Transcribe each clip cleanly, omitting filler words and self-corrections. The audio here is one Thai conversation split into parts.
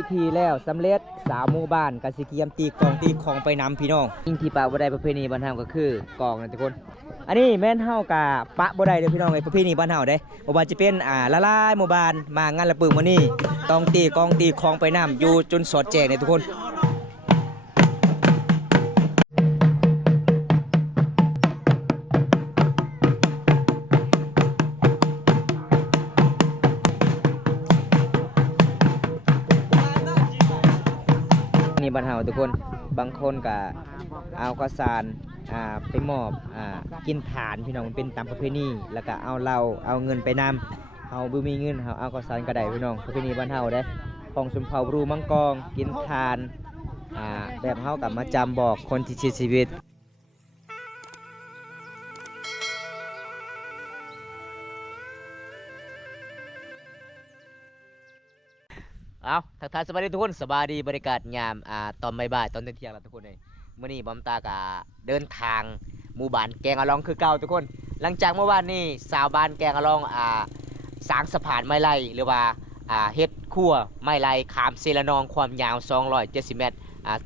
พิธีแล้วสำเร็จสาวหมู่บ้านกสิเกียมตีกองตีของไปนำพี่น้องยิ่งที่ปะบ่ได้ประเพณีบ้านเฮาก็คือกองนะทุกคนอันนี้แม่นเฮากะปะบ่ได้เด้อพี่น้องไอ้ประเพณีบ้านเฮาเด้บ่ว่าจะเป็นละลายหมู่บ้านมางานระเบิดมื้อนี้ต้องตีกองตีของไปนำอยู่จนสอดแจ้งเนี่ยทุกคนนี่บ้านเฮาทุกคนบางคนก็เอาข้าวสารไปมอบกินฐานพี่น้องมันเป็นตามประเพณีแล้วก็เอาเราเอาเงินไปนำเฮาบ่มีเงินเฮาเอาข้าวสารก็ได้พี่น้องประเพณีบ้านเฮาเด้ของชมเผ่ารูมังกรกินฐานแบบเฮากับมาจำบอกคนที่เสียชีวิตเอาทักทายสวัสดีทุกคนสบายดีบรรยากาศยามตอนบ่ายตอนเที่ยงแล้วทุกคนเลยเมื่อนี้บอมตากะเดินทางหมู่บ้านแกงอะลองคือเก่าทุกคนหลังจากเมื่อวานนี้สาวบ้านแกงอะลองสร้างสะพานไม้ไล่หรือว่าเฮ็ดขั้วไม้ไล่ขามเซละนองความยาว270เมตร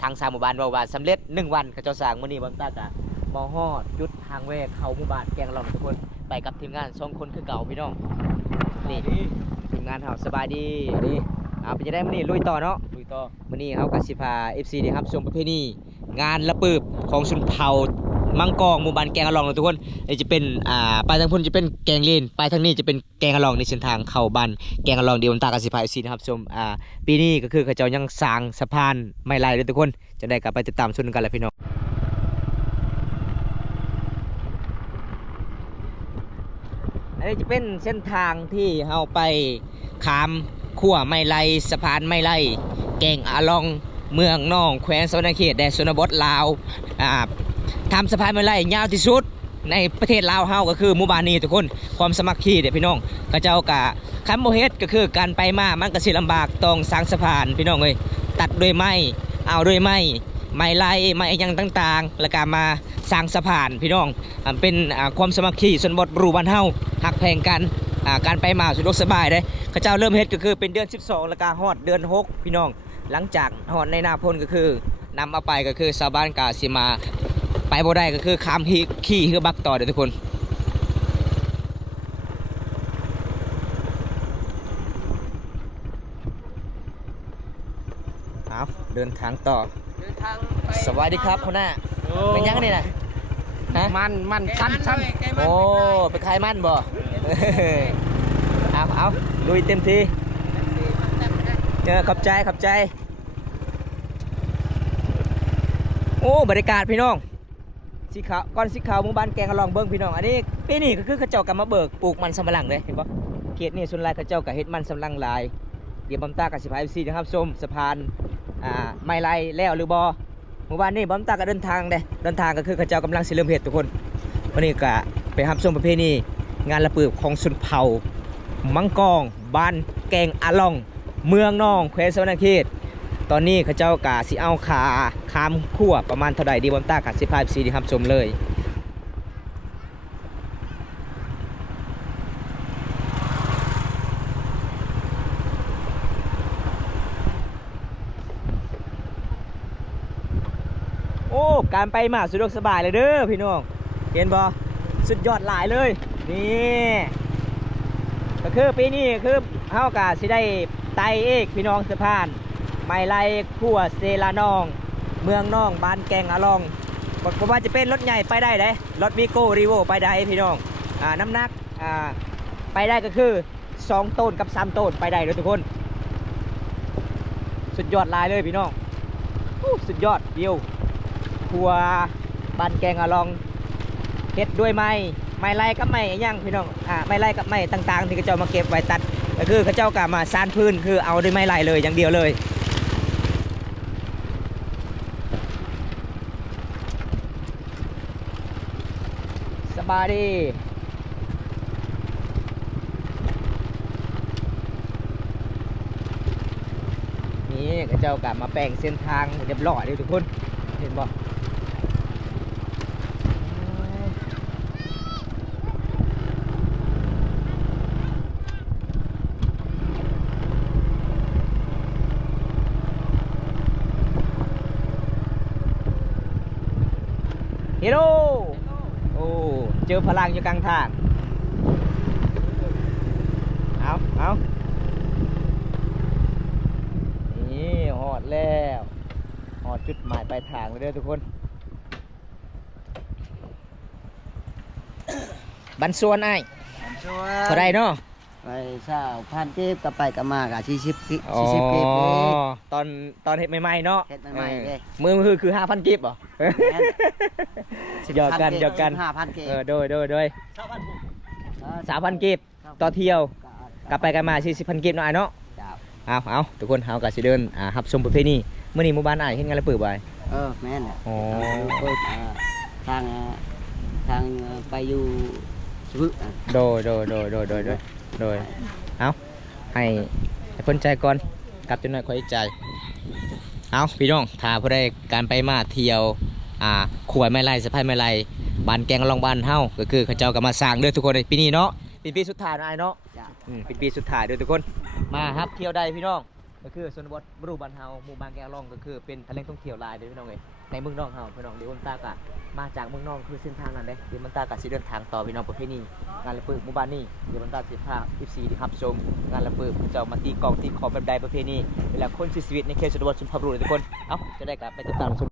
ทางสร้างหมู่บ้านว่าสำเร็จ1วันเขาเจ้าสร้างเมื่อนี้บอมตากะมอฮอดจุดทางแวกเข้าหมู่บ้านแกงอะลองทุกคนไปกับทีมงาน2คนคือเก่าพี่น้องนี่ทีมงานเฮาสบายดีไปจะได้มื้อนี้ลุยต่อเนาะลุยต่อมื้อนี้เฮาก็สิพา FC ได้รับชมประเพณีงานระเบิดของชนเผ่ามังกรหมู่บ้านแกงอะลองทุกคนนี่จะเป็นไปทางพุ่นจะเป็นแกงเลนไปทางนี้จะเป็นแกงอะลองในเส้นทางเข้าบ้านแกงอะลองเดี๋ยวผมตากสิพา FC นะครับชมปีนี้ก็คือเขาเจ้ายังสร้างสะพานไม้ไล่ด้วยทุกคนจะได้กลับไปติดตามชมกันแหละพี่น้องอันนี้จะเป็นเส้นทางที่เฮาไปขามขั้วไม้ไล่สะพานไม้ไล่แกงอะลองเมืองน่องแขวงสวรรณเขตแดนชนบทลาวทำสะพานไม้ไล่ยาวที่สุดในประเทศลาวเฮาก็คือหมู่บ้านนี้ทุกคนความสมัครที่เด็กพี่น้องกระเจ้ากะคันโมเฮ็ดก็คือการไปมามันก็สิลำบากต้องสร้างสะพานพี่น้องเลยตัดด้วยไม้เอาด้วยไม้ไล่ไม้ยังต่างๆแล้วก็มาสร้างสะพานพี่น้องเป็นความสมัครที่ชนบทรูบ้านเฮาหักแพงกันการไปมาสะดวกสบายได้กระเจ้าเริ่มเฮ็ดก็คือเป็นเดือน12แล้วก็ฮอดเดือน6พี่น้องหลังจากฮอดในหน้าพ้นก็คือนำเอาไปก็คือชาวบ้านกาสิมาไปบ่ได้ก็คือข้ามขี่คือบักต่อเด้อทุกคนเอาเดินทางต่อสวัสดีครับคุณหน้าเป็นยังนี่นะมันชั้นโอ้ไปขายมันบ่เอาลุยเต็มที่ขอบใจโอ้บรรยากาศพี่น้องสีขาวก้อนสีขาวหมู่บ้านแกงอะลองเบิ้งพี่น้องอันนี้ปีนี้ก็คือเขาเจ้ากำมาเบิกปลูกมันสำปะหลังเลยเห็นปะเขตนี่ส่วนลายเขาเจ้ากับเฮ็ดมันสำปะหลังลายเดี๋ยวบอมตากับสิพายซีนะครับชมสะพานไม้ไล่แล้วหรือบอหมู่บ้านนี้บอมตาก็เดินทางก็คือเขาเจ้ากำลังสิเริ่มเฮ็ดทุกคนวันนี้ก็ไปรับชมประเพณีงานระเบิดของชนเผ่ามังกรบ้านแกงอะลองเมืองน่องแขวงสวรรณเขตตอนนี้เขาเจ้ากะสิเอาขาคามขั้วประมาณเท่าใดดีบอมตากะสิพายซีดีครับชมเลยโอ้การไปมาสะดวกสบายเลยเด้อพี่น้องเห็นบ่สุดยอดหลายเลยนี่ก็คือปีนี้คือเฮากะสิได้ไต่เอกพี่น้องสะพานไม้ไล่ขั้วเซลานองเมืองน่องบ้านแกงอะลองบอกว่าจะเป็นรถใหญ่ไปได้เลยรถมิโก้รีโวไปได้พี่น้องน้ำหนักไปได้ก็คือ2ต้นกับ3ต้นไปได้เลยทุกคนสุดยอดลายเลยพี่น้องสุดยอดวิวขั้วบ้านแกงอะลองเฮ็ดด้วยไม้ไล่กับไม้ย่างพี่น้องไม้ไล่กับไม้ต่างๆที่เขาเจ้ามาเก็บไว้ตัดก็คือเขาเจ้ากะมาซานพื้นคือเอาด้วยไม้ไล่เลยอย่างเดียวเลยสบายดีนี่เขาเจ้ากะมาแปลงเส้นทางเรียบร้อยเลยทุกคนเห็นบ่ ฮโลโอ้เจอพลังอยู่กลางทางเอานี่หอดแล้วหอดจุดหมายปลายทางเลยเด้อทุกคนบันส่วนไอ้เท่าไรเนาะไป20,000กีบกับไปกับมากะ40กีบ อ๋อ 40กีบเอง ตอนเฮ็ดใหม่ๆเนาะ เฮ็ดใหม่ๆเด้ มือคือ 5,000กิบเหรอหยอกกัน5,000กีบ โดย3,000กิบต่อเที่ยวกลับไปกันมา40,000กิบเนาะไอ้เนาะ เจ้า เอาทุกคนเอากะสิเดินหับชมประเพณีมื้อนี้หมู่บ้านอ้ายเฮ็ดงานแล้วเปิดบ่าย แม่นแหละ อ๋อ เปิดทางไปอยู่สบึก โดยเอาให้เพิ่นใจก่อนกลับจนหน่อยค่อยใจเอาพี่น้องถ้าผู้ใดการไปมาเที่ยวขวดไม่ไล่สะพายไม่ไล่บ้านแกงลองบ้านเฮาก็คือเขาเจ้าก็มาสร้างเด้อทุกคนในปีนี้เนาะเป็นปีสุดท้ายนะไอ้เนาะ จ้ะ เป็นปีสุดท้ายเด้อทุกคนมาครับเที่ยวได้พี่น้องก็คือชนบทบรูบ้านเฮาหมู่บ้านแกงลองก็คือเป็นทะเลท่องเที่ยวหลายเด้อพี่น้องเอ้ยในเมืองนอกเฮาพี่น้องเดี๋ยวมันตากะมาจากเมืองนอกคือเส้นทางนั้นเด้เดี๋ยวมันตากะสิเดินทางต่อพี่น้องประเพณีงานละปึกหมู่บ้านนี้เดี๋ยวมันตาสิพา14ที่รับชมงานละปึกเจ้ามาตีกองตีขอแบบใดประเพณีเวลาคนชีวิตในเขตชนบทสุพรรณบุรีทุกคนเอ้าจะได้กลับไปติดตามชม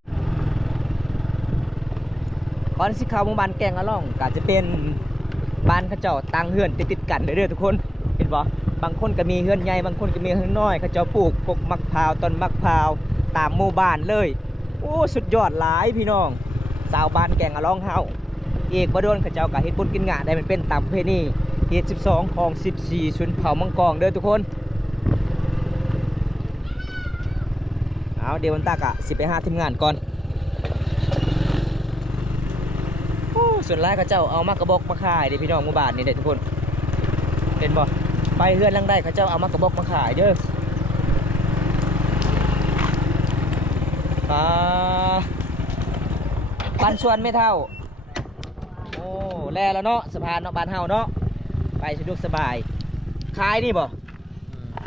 ก่อนสิเข้าหมู่บ้านแกงลองก็จะเป็นบ้านเขาเจ้าตั้งเฮือนติดๆกันเด้อทุกคนเห็นบ่บางคนก็มีเฮือนใหญ่บางคนก็มีเฮือนน้อยเขาเจ้าปลูกกกมะพร้าวต้นมะพร้าวตามหมู่บ้านเลยโอ้สุดยอดหลายพี่น้องชาวบ้านแกงลองเฮาเอกบ่โดนเขาเจ้าก็เฮ็ดบุญกินงะได้มันเป็นตามประเพณีเขต12ของ14ชนเผ่ามังกรเด้อทุกคนเอาเดี๋ยววันตากะสิไปหาทีมงานก่อนโอ้ส่วนหลายเขาเจ้าเอามากระบอกมาขายเด้พี่น้องหมู่บ้านนี่เด้ทุกคนเห็นบ่ไปเฮือนลังได้เขาเจ้าเอามากระบอกมาขายเด้อปันส่วนไม่เท่าโอ้แลแล้วเนาะสะพานเนาะบ้านเฮาเนาะไปสะดวกสบายขายนี่บ่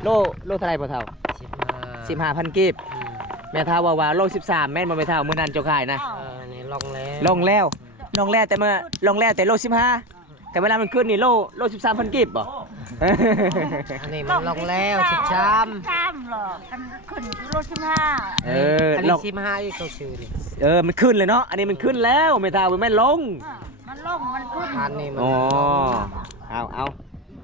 โลเท่าไหร่บ่เท่า15,000กีบแม่เท่าว่าโล13แม่นบ่แม่เท่ามื้อนั้นเจ้าขายนะ นี่ลงแล้ว ลงแล้วแต่โล15แต่เวลามันขึ้นนี่โล13,000กีบบ่ อันนี้มันลงแล้ว13หรอกกันขึ้นโล15 อันนี้15อีกเขาซื้อนี่ มันขึ้นเลยเนาะอันนี้มันขึ้นแล้วแม่เท่ามันไม่ลง มันลงมันขึ้น อันนี้มัน อ๋อเอา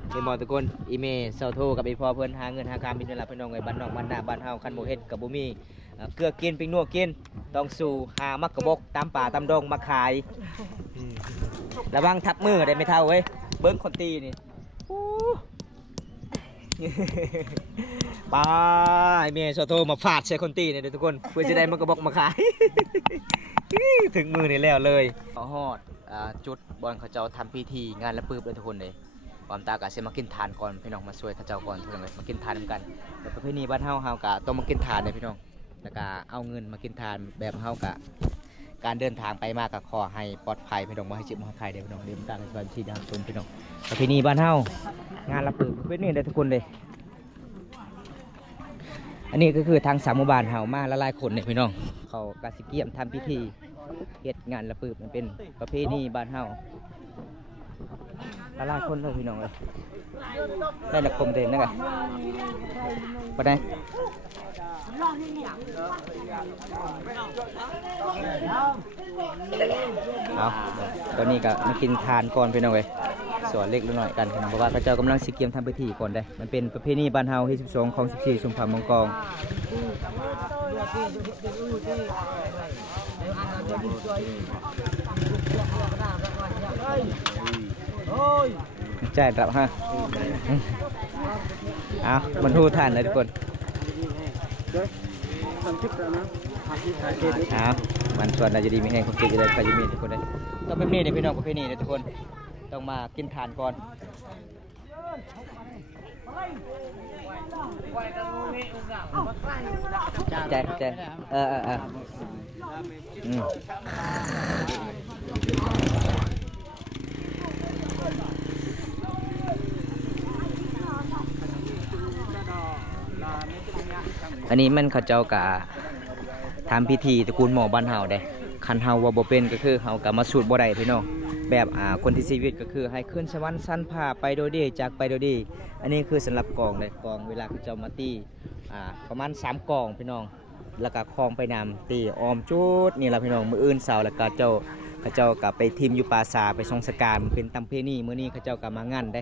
เป็นบอลตะโกนอีเมลเซาโทกับอีพอเพิ่นหาเงินหาการบินเวลาพี่น้องไอ้บ้านนอกบ้านนาบ้านเฮาคันบ่เฮ็ดกับบ่มีเกลือกินปิ้งนัวกินต้องสู่หามักกระบกตามป่าตามดงมาขายระวังทับมือได้ไม่เท่าเว้ยเบิ้งคนตีนี่ป้าไอเมย์โซโทมาฟาดใส่คนตีเนี่ยเดี๋ยวทุกคนเพื่อจะได้มักกระบกมาขาย ถึงมือนี่แล้วเลยฮอดจุดบอลเขาเจ้าทำพิธีงานละปืบเลยทุกคนเลยความตากะเสมากินทานก่อนพี่น้องมาช่วยเขาเจ้าก่อนทุกคนเลยมากินทานกันแต่ประเพณีบ้านเฮากะต้องมากินทานเลยพี่น้องแล้วก็เอาเงินมากินทานแบบเฮากะการเดินทางไปมากก็ขอให้ปลอดภัยพี่น้องบ่ให้เจ็บบ่ให้ไข้เด้อพี่น้องเดินทางกันสบายชีดามชมพี่น้องประเพณีบ้านเฮางานละปืบประเพณีได้ทุกคนเลยอันนี้ก็คือทางสามหมู่บ้านเฮามาละลายคนเนี่ยพี่น้องเขากะสิเกียมทำพิธีเฮ็ดงานละปืบมันเป็นประเพณีบ้านเฮาละลายคนเลยพี่น้องเลยได้ละกลมเด่นนะกะไปไหนเอาตอนนี้ก็มากินทานก่อนพี่น้องเลยส่วนเล็กหน่อยกันเพราะว่าพระเจ้ากำลังสิเกียมทำพิธีก่อนได้มันเป็นประเพณีบ้านเฮาที่12ของ14ชุมพรมังกรใจรับฮะเอามันทูทานเลยทุกคนเอามันชวนเราจะดีมีแห้งคนติดเลยใครจะมีทุกคนเลยต้องเป็นนี่เลยพี่น้องประเพณีเลยทุกคนต้องมากินทานก่อนแจกอันนี้มันเขาเจ้ากะทำพิธีตระกูลหมอบ้านเฮาได้ คันเฮาว่าบ่เป็นก็คือเฮาก็มาสูตรบ่ได้พี่น้องแบบคนที่ชีวิตก็คือให้ขึ้นสวรรค์สั้นผ้าไปโดยดีจากไปโดยดีอันนี้คือสำหรับกองเลยกองเวลาเขาเจ้ามาตีประมาณ3กองพี่น้องแล้วก็คลองไปนำตีออมจุดนี่ล่ะพี่น้องมื้ออื่นเช้าแล้วก็เขาเจ้าก็ไปทีมอยู่ปราสาทไปทรงสการเป็นตำเพณีมื้อนี้เขาเจ้าก็มางานได้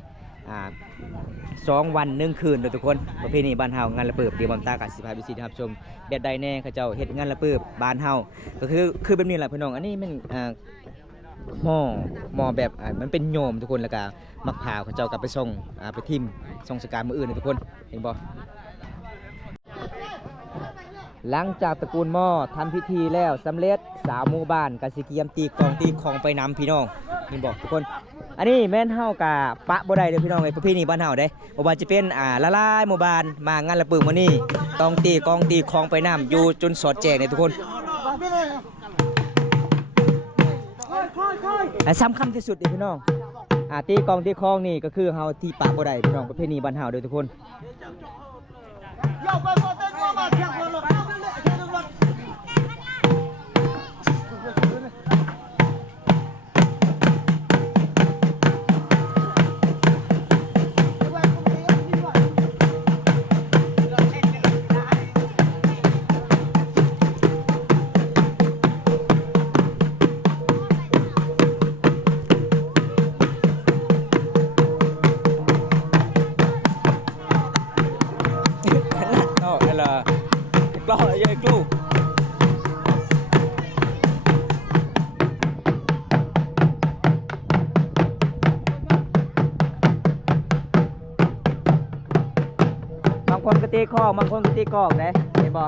2 วัน 1 คืนเด้อทุกคนประเพณีบ้านเฮางานระเบิดเดี๋ยวบอมตากับสิพาวิสิครับชมแบบใดแน่เขาเจ้าเฮ็ดงานระเบิดบ้านเฮาก็คือแบบนี้แหละพี่น้องอันนี้มันหม้อแบบมันเป็นโยมทุกคนแล้วก็มักพร้าวเขาเจ้าก็ไปส่งไปทิมส่งสการมื้ออื่นทุกคนเห็นบ่หลังจากตระกูลหม้อทำพิธีแล้วสำเร็จสาวหมู่บ้านก็สิเกียมตีกองตีของไปนำพี่น้องเห็นบ่ทุกคนอันนี้แม่นเฮากะปะบ่ได้เด้อพี่น้องไอ้ประเพณีบ้านเฮาเด้บ่ว่าจะเป็นละลายหมู่บ้านมางานระเบิดมื้อนี้ต้องตีกองตีของไปนำอยู่จนสอดแจ้งเลยทุกคนและสำคัญที่สุดเด้อพี่น้องตีกองตีของนี่ก็คือเฮาที่ปะบ่ได้พี่น้องประเพณีบ้านเฮาเด้อทุกคนกล้อเยอะกลูบางคนก็ตีข้อบางคนก็ตีกอกเลยเห็นบ่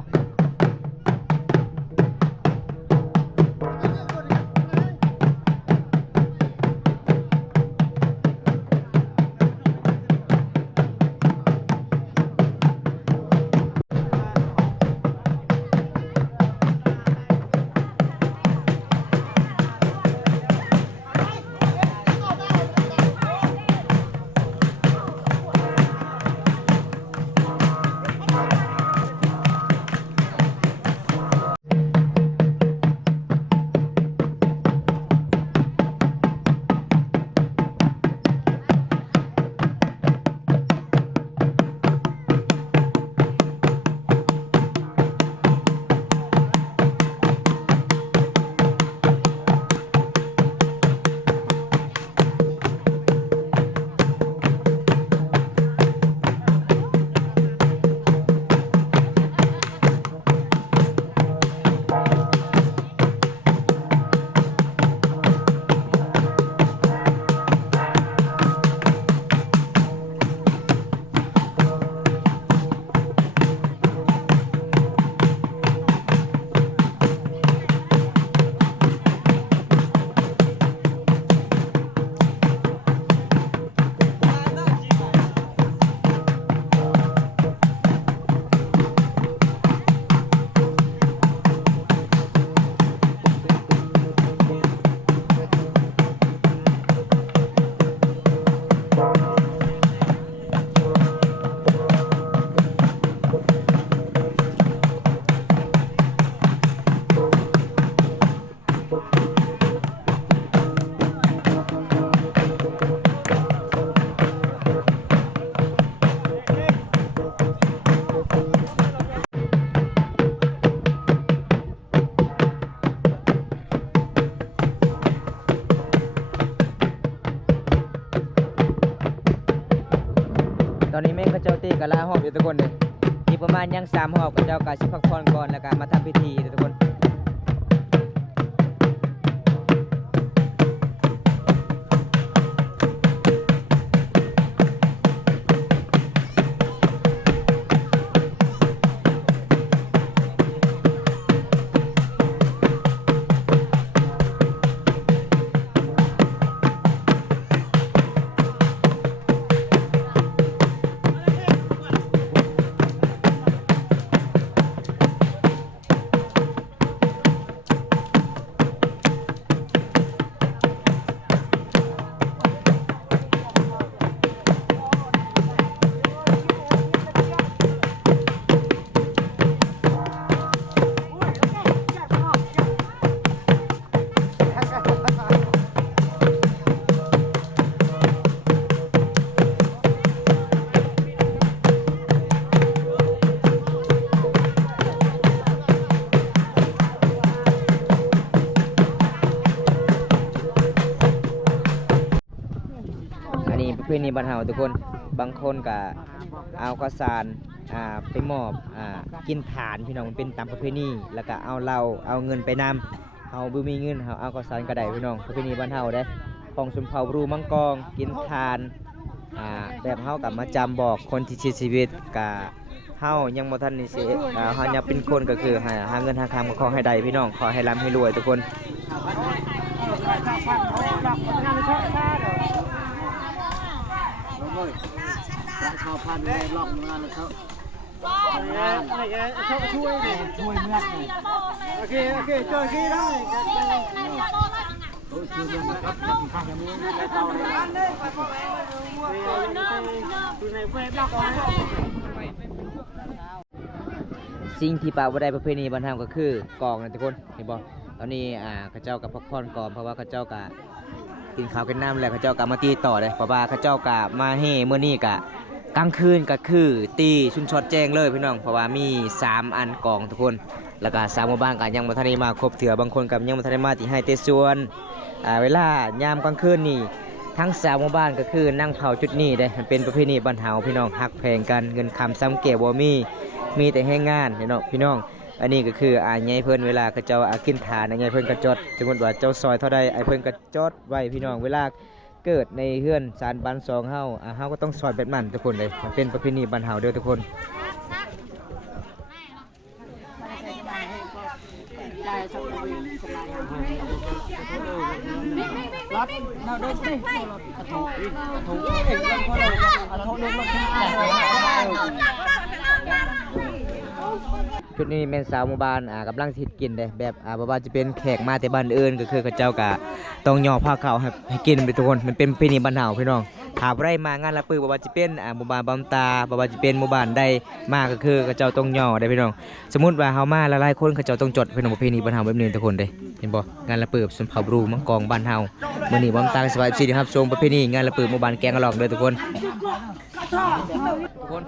ตอนนี้แม่งเขาเจ้าตีกับลาหอบอยู่ทุกคนเลยอีกประมาณยัง3 หอบเขาเจ้าก็สิพักผ่อนก่อนแล้วก็มาทำพิธีทุกคน ณีบ้านเฮาทุกคนบางคนก็เอาข้าวสารไปมอบกินฐานพี่น้องมันเป็นตามประเพณีแล้วก็เอาเหล้าเอาเงินไปนำเฮาบ่มีเงินเฮาเอาข้าวสารก็ได้พี่น้องประเพณีบ้านเฮาเด้ของชมเผ่ารูมังกรกินทานแบบเฮากับมาจำบอกคนที่เสียชีวิตกะเฮายังบ่ทันได้เสียเฮายังเป็นคนก็คือหาเงินหาคำก็ขอให้ได้พี่น้องขอให้ร่ำให้รวยทุกคนข้าวพันธุ์เลยล็อกงานแล้วเขาช่วยเมื่อเลยโอเคเจอที่ได้ช่วยเมื่อครับข้าวนี้ไปต่อเลยสิ่งที่ป่าบ่ได้ประเพณีบ้านเฮาก็คือกองนะทุกคนเห็นบ่ตอนนี้เขาเจ้ากับพักผ่อนก่อนเพราะว่าเขาเจ้าก็กินข้าวกินน้ำแล้วเขาเจ้าก็มาตีต่อเลยเพราะว่าเขาเจ้าก็มาเฮ่มื้อนี้ก็กลางคืนก็คือตีชุนช็อตแจ้งเลยพี่น้องเพราะว่ามี3อันกองทุกคนแล้วก็3หมู่บ้านก็ยังบ่ทันได้มาครบเถื่อบางคนก็ยังบ่ทันได้มาที่ให้เตสวนเวลายามกลางคืนนี่ทั้ง3หมู่บ้านก็คือนั่งเผาจุดนี้เด้มันเป็นประเพณีบ้านเฮาพี่น้องฮักแพงกันเงินคำซ้ำเก็บบ่มีแต่ให้งานเนาะพี่น้องอันนี้ก็คือใหญ่เพิ่นเวลาเขาเจ้ากินทานใหญ่เพิ่นก็จดสมมุติว่าเจ้าซอยเท่าใดไอ้เพิ่นก็จดไว้พี่น้องเวลาเกิดในเฮือนศาลบ้าน2เฮาเฮาก็ต้องซอยแบบนั้นทุกคนเลยมันเป็นประเพณีบ้านเฮาเด้อทุกคนรับเราได้สิกระถูกเองกันคนเลยกระถูกลงมาที่ชุดนี้แม่นสาวหมู่บ้านกำลังสิกินเด้แบบบ่ว่าจะเป็นแขกมาแต่บ้านอื่นก็คือเขาเจ้าก็ต้องย่อผ้าขาวให้กินไปทุกคนมันเป็นประเพณีบ้านเฮาพี่น้องถ้าบ่ได้มางานละปื้อบ่ว่าจะเป็นหมู่บ้านบำตาบ่ว่าจะเป็นหมู่บ้านใดมาก็คือเขาเจ้าต้องย่อได้พี่น้องสมมุติว่าเฮามาหลายๆคนเขาเจ้าต้องจดเป็นประเพณีบ้านเฮาแบบนี้ทุกคนเด้เห็นบ่งานละปื้อสมเผาบรูมังกรบ้านเฮามื้อนี้บำตาสบายดีครับชมประเพณีงานละปื้อหมู่บ้านแกงอะลอกเด้อทุกคนทุกคน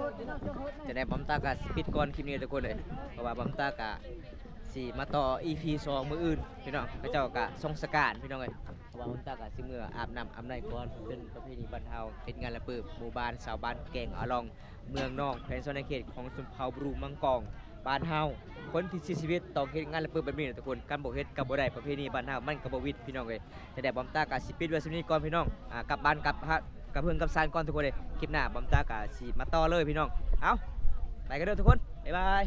จะได้บำตากะปิดก่อนคลิปนี้ทุกคนเลยเพราะว่าบำตากะสิมาต่อ EP 2มื้ออื่นพี่น้องเขาเจ้ากะทรงสการพี่น้องเอ้ยเพราะว่าบำตากะสิมื้ออาบน้ำอาบในก่อนเป็นประเพณีบ้านเฮาเป็นงานละปื้อหมู่บ้านชาวบ้านแกงอะลองเมืองนอกแขวงชนเขตของชมเผ่าบรูมังกรบ้านเฮาคนที่เสียชีวิตต้องเฮ็ดงานละปื้อแบบนี้นะทุกคนการบ่เฮ็ดกับบ่ได้ประเพณีบ้านเฮามันก็บ่วิทย์พี่น้องเอ้ยจะได้บำตากะสิปิดไว้ซุนี้ก่อนพี่น้องกลับบ้านกลับกับเพื่อนกับซานก่อนทุกคนเลยคลิปหน้าบำตากะสิมาต่อเลยพี่น้องเอาไปกันเด้อทุกคนบ๊ายบาย